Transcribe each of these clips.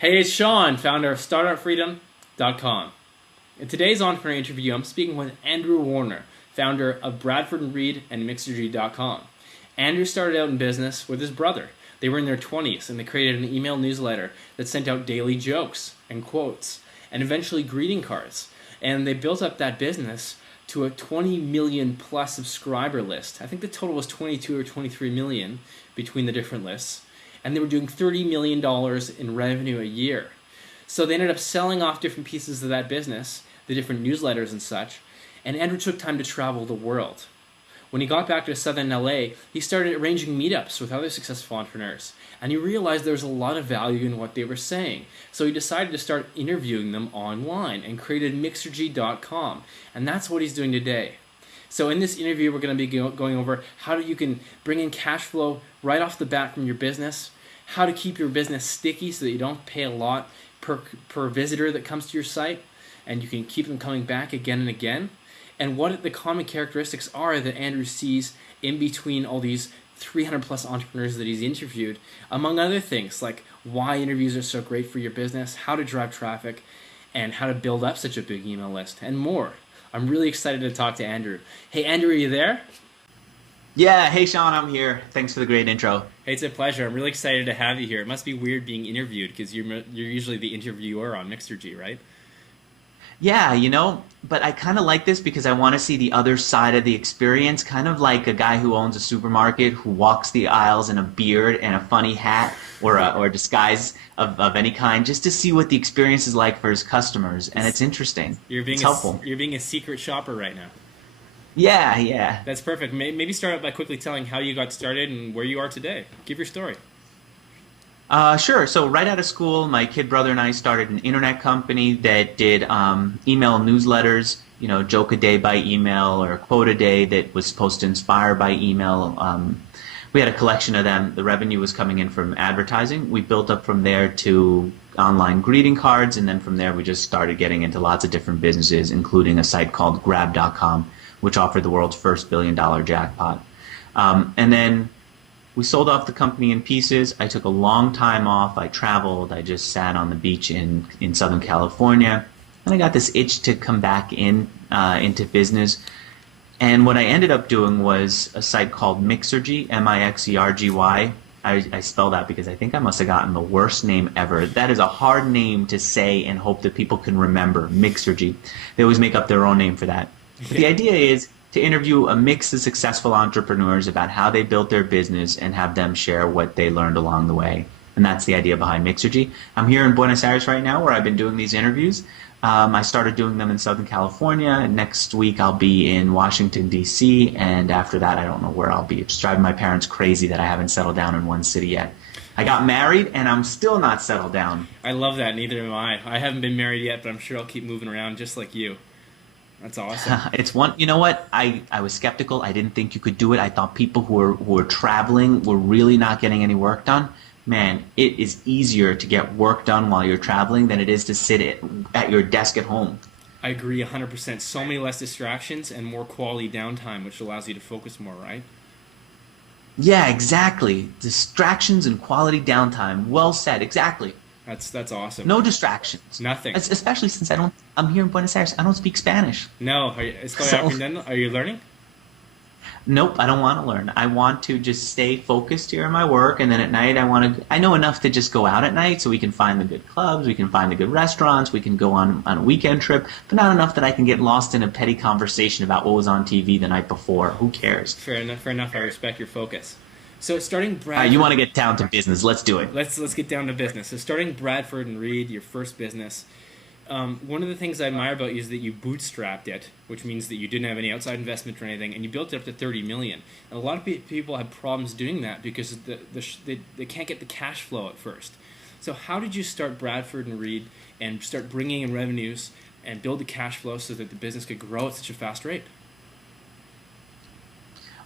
Hey, it's Sean, founder of StartupFreedom.com. In today's entrepreneur interview, I'm speaking with Andrew Warner, founder of Bradford Reid and Mixergy.com. Andrew started out in business with his brother. They were in their 20s and they created an email newsletter that sent out daily jokes and quotes and eventually greeting cards. And they built up that business to a 20 million plus subscriber list. I think the total was 22 or 23 million between the different lists. And they were doing $30 million in revenue a year. So they ended up selling off different pieces of that business, the different newsletters and such, and Andrew took time to travel the world. When he got back to southern LA, he started arranging meetups with other successful entrepreneurs, and he realized there was a lot of value in what they were saying. So he decided to start interviewing them online and created Mixergy.com, and that's what he's doing today. So in this interview, we're going to be going over how you can bring in cash flow right off the bat from your business, how to keep your business sticky so that you don't pay a lot per visitor that comes to your site, and you can keep them coming back again and again, and what the common characteristics are that Andrew sees in between all these 300 plus entrepreneurs that he's interviewed, among other things like why interviews are so great for your business, how to drive traffic, and how to build up such a big email list, and more. I'm really excited to talk to Andrew. Hey, Andrew, are you there? Yeah, hey Sean, I'm here. Thanks for the great intro. Hey, it's a pleasure. I'm really excited to have you here. It must be weird being interviewed because you're usually the interviewer on Mixergy, right? Yeah, but I kind of like this because I want to see the other side of the experience, kind of like a guy who owns a supermarket who walks the aisles in a beard and a funny hat or a disguise of any kind, just to see what the experience is like for his customers, and it's interesting. It's helpful. You're being a secret shopper right now. Yeah. That's perfect. Maybe start out by quickly telling how you got started and where you are today. Give your story. Sure. So right out of school, my kid brother and I started an internet company that did email newsletters, joke a day by email or a quote a day that was supposed to inspire by email. We had a collection of them. The revenue was coming in from advertising. We built up from there to online greeting cards, and then from there we just started getting into lots of different businesses, including a site called Grab.com, which offered the world's first billion-dollar jackpot. And then we sold off the company in pieces. I took a long time off. I traveled. I just sat on the beach in Southern California. And I got this itch to come back into business. And what I ended up doing was a site called Mixergy, Mixergy. I spell that because I think I must have gotten the worst name ever. That is a hard name to say and hope that people can remember, Mixergy. They always make up their own name for that. But the idea is to interview a mix of successful entrepreneurs about how they built their business and have them share what they learned along the way. And that's the idea behind Mixergy. I'm here in Buenos Aires right now where I've been doing these interviews. I started doing them in Southern California. Next week I'll be in Washington, D.C., and after that I don't know where I'll be. It's driving my parents crazy that I haven't settled down in one city yet. I got married and I'm still not settled down. I love that. Neither am I. I haven't been married yet, but I'm sure I'll keep moving around just like you. That's awesome. You know what? I was skeptical. I didn't think you could do it. I thought people who were traveling were really not getting any work done. Man, it is easier to get work done while you're traveling than it is to sit at your desk at home. I agree 100%. So many less distractions and more quality downtime, which allows you to focus more, right? Yeah, exactly. Distractions and quality downtime. Well said. Exactly. That's awesome. No distractions. Nothing. Especially since I'm here in Buenos Aires. I don't speak Spanish. No. Are you learning? Nope, I don't want to learn. I want to just stay focused here on my work, and then at night I know enough to just go out at night so we can find the good clubs, we can find the good restaurants, we can go on a weekend trip, but not enough that I can get lost in a petty conversation about what was on TV the night before. Who cares? Fair enough. I respect your focus. So starting Bradford... you want to get down to business. Let's do it. Let's get down to business. So starting Bradford and Reid, your first business, one of the things I admire about you is that you bootstrapped it, which means that you didn't have any outside investment or anything, and you built it up to $30 million. And a lot of people have problems doing that because they can't get the cash flow at first. So how did you start Bradford and Reid and start bringing in revenues and build the cash flow so that the business could grow at such a fast rate?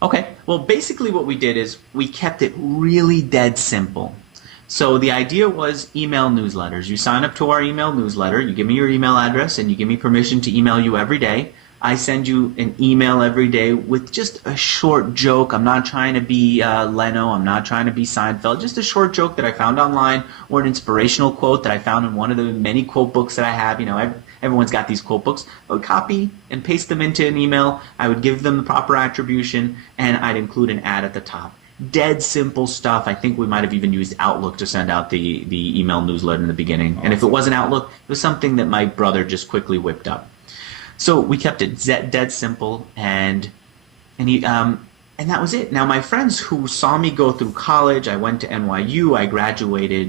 Okay, well basically what we did is we kept it really dead simple. So the idea was email newsletters. You sign up to our email newsletter, you give me your email address, and you give me permission to email you every day. I send you an email every day with just a short joke. I'm not trying to be Leno. I'm not trying to be Seinfeld. Just a short joke that I found online, or an inspirational quote that I found in one of the many quote books that I have. Everyone's got these quote books. I would copy and paste them into an email. I would give them the proper attribution, and I'd include an ad at the top. Dead simple stuff. I think we might have even used Outlook to send out the email newsletter in the beginning. Awesome. And if it wasn't Outlook, it was something that my brother just quickly whipped up. So we kept it dead simple, and that was it. Now my friends who saw me go through college, I went to NYU, I graduated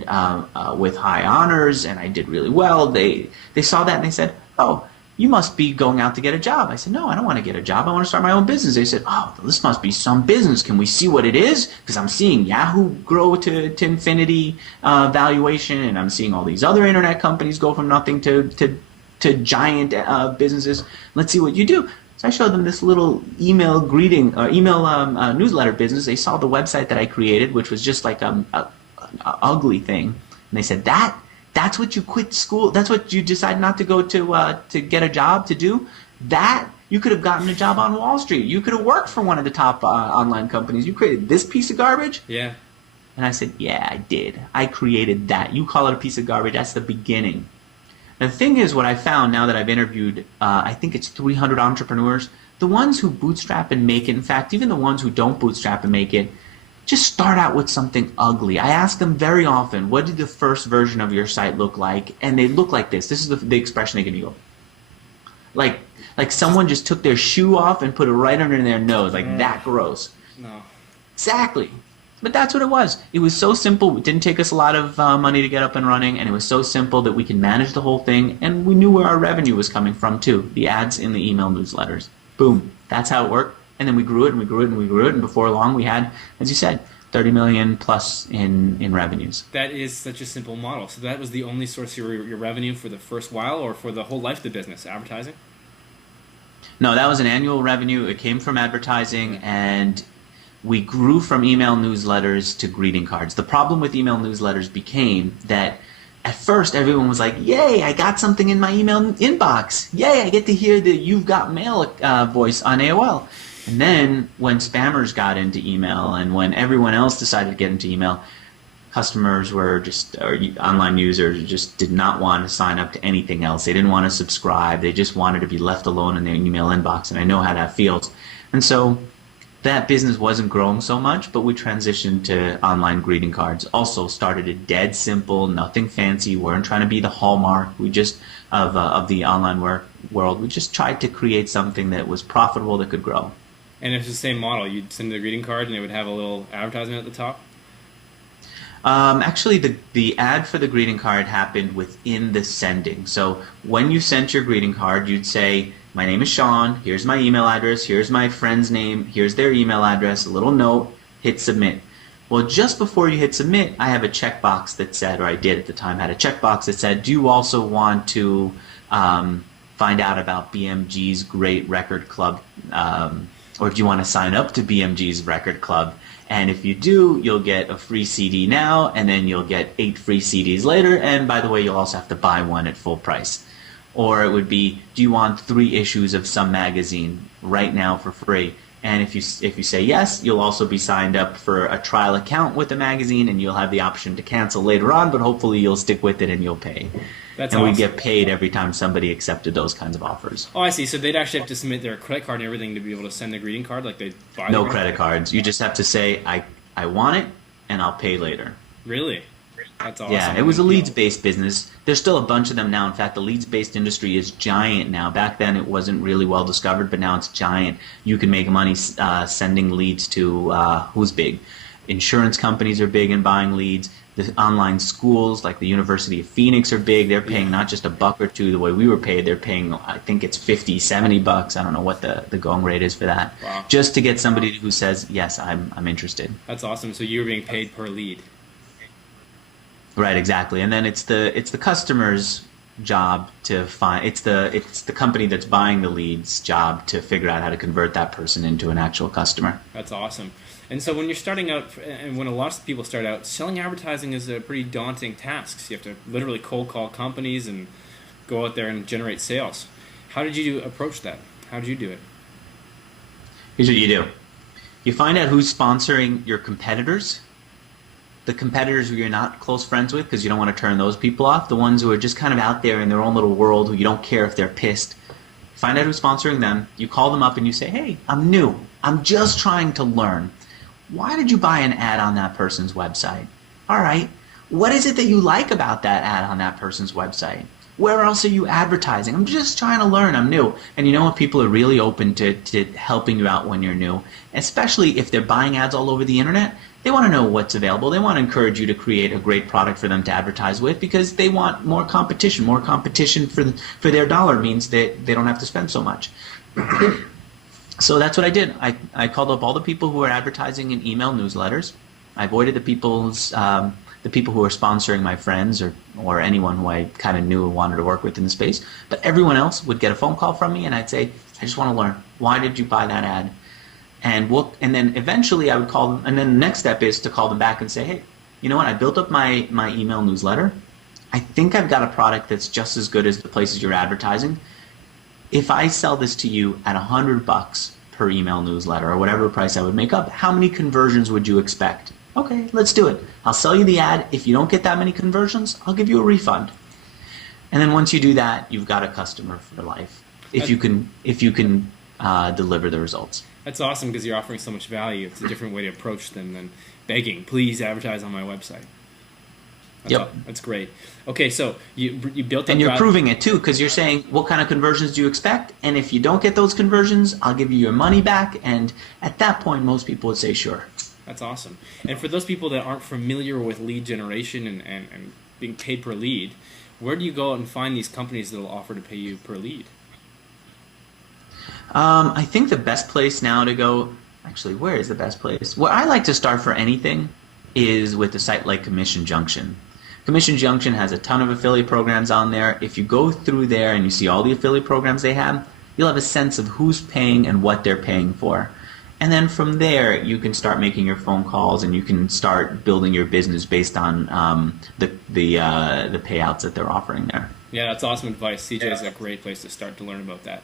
with high honors, and I did really well. They saw that and they said, "Oh, you must be going out to get a job." I said, "No, I don't want to get a job. I want to start my own business." They said, "Oh, this must be some business. Can we see what it is? Because I'm seeing Yahoo grow to infinity valuation, and I'm seeing all these other internet companies go from nothing to giant businesses. Let's see what you do." So I showed them this little email newsletter business. They saw the website that I created, which was just like an ugly thing, and they said, "That's what you quit school? That's what you decide not to go to get a job to do? That you could have gotten a job on Wall Street. You could have worked for one of the top online companies. You created this piece of garbage?" Yeah. And I said, "Yeah, I did. I created that. You call it a piece of garbage? That's the beginning." Now, the thing is, what I found now that I've interviewed, I think it's 300 entrepreneurs, the ones who bootstrap and make it, in fact, even the ones who don't bootstrap and make it, just start out with something ugly. I ask them very often, what did the first version of your site look like? And they look like this. This is the expression they give me. Like someone just took their shoe off and put it right under their nose, like that gross. No. Exactly. But that's what it was. It was so simple. It didn't take us a lot of money to get up and running, and it was so simple that we can manage the whole thing, and we knew where our revenue was coming from too. The ads in the email newsletters. Boom. That's how it worked. And then we grew it, and we grew it, and we grew it, and before long we had, as you said, 30 million plus in revenues. That is such a simple model. So that was the only source of your revenue for the first while, or for the whole life of the business, advertising? No, that was an annual revenue. It came from advertising, and we grew from email newsletters to greeting cards. The problem with email newsletters became that at first everyone was like, "Yay, I got something in my email inbox. Yay, I get to hear the You've Got Mail voice on AOL." And then when spammers got into email, and when everyone else decided to get into email, customers or online users just did not want to sign up to anything else. They didn't want to subscribe. They just wanted to be left alone in their email inbox, and I know how that feels. And so that business wasn't growing so much, but we transitioned to online greeting cards. Also started it dead simple, nothing fancy. We weren't trying to be the hallmark. We just of the online world. We just tried to create something that was profitable, that could grow. And it's the same model. You'd send the greeting card, and they would have a little advertisement at the top? Actually, the ad for the greeting card happened within the sending. So when you sent your greeting card, you'd say, "My name is Sean, here's my email address, here's my friend's name, here's their email address," a little note, hit submit. Well, just before you hit submit, I have a checkbox that said, or I did at the time, had a checkbox that said, "Do you also want to find out about BMG's great record club, or do you want to sign up to BMG's record club? And if you do, you'll get a free CD now, and then you'll get 8 free CDs later, and by the way, you'll also have to buy one at full price." Or it would be, "Do you want 3 issues of some magazine right now for free? And if you say yes, you'll also be signed up for a trial account with the magazine, and you'll have the option to cancel later on, but hopefully you'll stick with it and you'll pay." That's and awesome. we get paid every time somebody accepted those kinds of offers. Oh, I see. So they'd actually have to submit their credit card and everything to be able to send the greeting card? Like they'd buy No the credit cards. You just have to say, I want it, and I'll pay later. Really? That's awesome. Yeah, it was a leads-based business. There's still a bunch of them now. In fact, the leads-based industry is giant now. Back then, it wasn't really well discovered, but now it's giant. You can make money sending leads to who's big. Insurance companies are big in buying leads. The online schools, like the University of Phoenix, are big. They're paying not just $1 or $2 the way we were paid. They're paying, I think it's $50, $70. I don't know what the going rate is for that. Wow. Just to get somebody who says, "Yes, I'm interested." That's awesome. So you were being paid per lead. Right, exactly. And then it's the customer's job to find, it's the company that's buying the lead's job to figure out how to convert that person into an actual customer. That's awesome. And so when you're starting out, and when a lot of people start out, selling advertising is a pretty daunting task. So you have to literally cold call companies and go out there and generate sales. How did you approach that? How'd you do it? Here's what you do. You find out who's sponsoring your competitors, the competitors who you're not close friends with because you don't want to turn those people off, the ones who are just kind of out there in their own little world who you don't care if they're pissed. Find out who's sponsoring them. You call them up and you say, hey, I'm new. I'm just trying to learn. Why did you buy an ad on that person's website? All right. What is it that you like about that ad on that person's website? Where else are you advertising? I'm just trying to learn. I'm new. And you know what? People are really open to helping you out when you're new, especially if they're buying ads all over the internet. They want to know what's available. They want to encourage you to create a great product for them to advertise with because they want more competition. More competition for their dollar means that they don't have to spend so much. So that's what I did. I called up all the people who were advertising in email newsletters. I avoided the people who were sponsoring my friends or anyone who I kind of knew and wanted to work with in the space. But everyone else would get a phone call from me, and I'd say, I just want to learn. Why did you buy that ad? And then eventually I would call them, and then the next step is to call them back and say, hey, you know what? I built up my email newsletter. I think I've got a product that's just as good as the places you're advertising. If I sell this to you at $100 per email newsletter or whatever price I would make up, how many conversions would you expect? Okay, let's do it. I'll sell you the ad. If you don't get that many conversions, I'll give you a refund. And then once you do that, you've got a customer for life. If you can deliver the results. That's awesome because you're offering so much value. It's a different way to approach them than begging, please advertise on my website. That's great. Okay, so you built up... And you're proving it too because you're saying, what kind of conversions do you expect? And if you don't get those conversions, I'll give you your money back. And at that point, most people would say, sure. That's awesome. And for those people that aren't familiar with lead generation and being paid per lead, where do you go out and find these companies that will offer to pay you per lead? I think the best place now to go, actually, where is the best place? Where I like to start for anything is with a site like Commission Junction. Commission Junction has a ton of affiliate programs on there. If you go through there and you see all the affiliate programs they have, you'll have a sense of who's paying and what they're paying for. And then from there, you can start making your phone calls and you can start building your business based on the payouts that they're offering there. Yeah, that's awesome advice. CJ is a great place to start to learn about that.